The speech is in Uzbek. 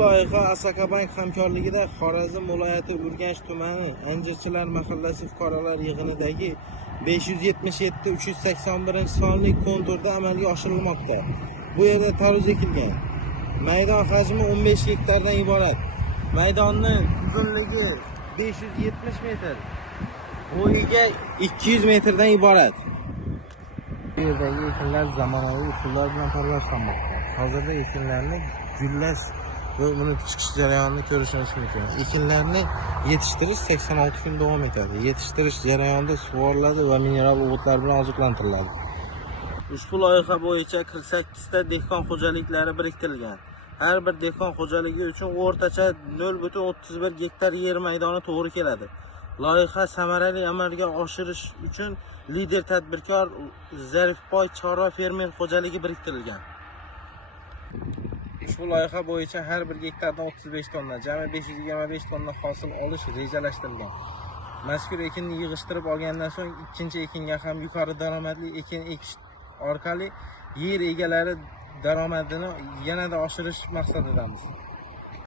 loyiha Asakabank hamkorligida Xorazm viloyati Urganch tumani Anjirchilar mahallasi fuqarolar yig'inidagi 577-381 sonli konturda amalga oshirilmoqda. Bu yerda tarvuz ekilgan. Maydon hajmi 15 gektardan iborat. Maydonning uzunligi 570 metr, bo'yiga 200 metrdan iborat. Bu yerdagi ekinlar zamonaviy usullar bilan parvarishlanmoqda. Hozirda ekinlarni gullash ve bunun chiqish jarayonini ko'rishingiz mumkin. Ekinlarni yetishtirish 86 kun davom etadi. Yetishtirish jarayonida sug'oriladi va mineral o'g'itlar bilan oziqlantiriladi. Ushbu loyiha bo'yicha 48 ta dehqon xo'jaliklari biriktirilgan. Har bir dehqon xo'jaligi uchun o'rtacha 0,31 gektar yer maydoni to'g'ri keladi. Loyiha samarali amalga oshirish uchun lider tadbirkor Zarifboy chorva fermer xo'jaligi biriktirilgan. Ushbu loyiha bo'yicha har bir gektardan 35 tonna, jami 525 tonna hosil olish rejalashtirilgan. Mazkur ekinni yig'ishtirib olgandan so'ng ikkinchi ekinga ham yuqori daromadli ekin ekish orqali yer egalari daromadini yanada oshirish maqsadidamiz.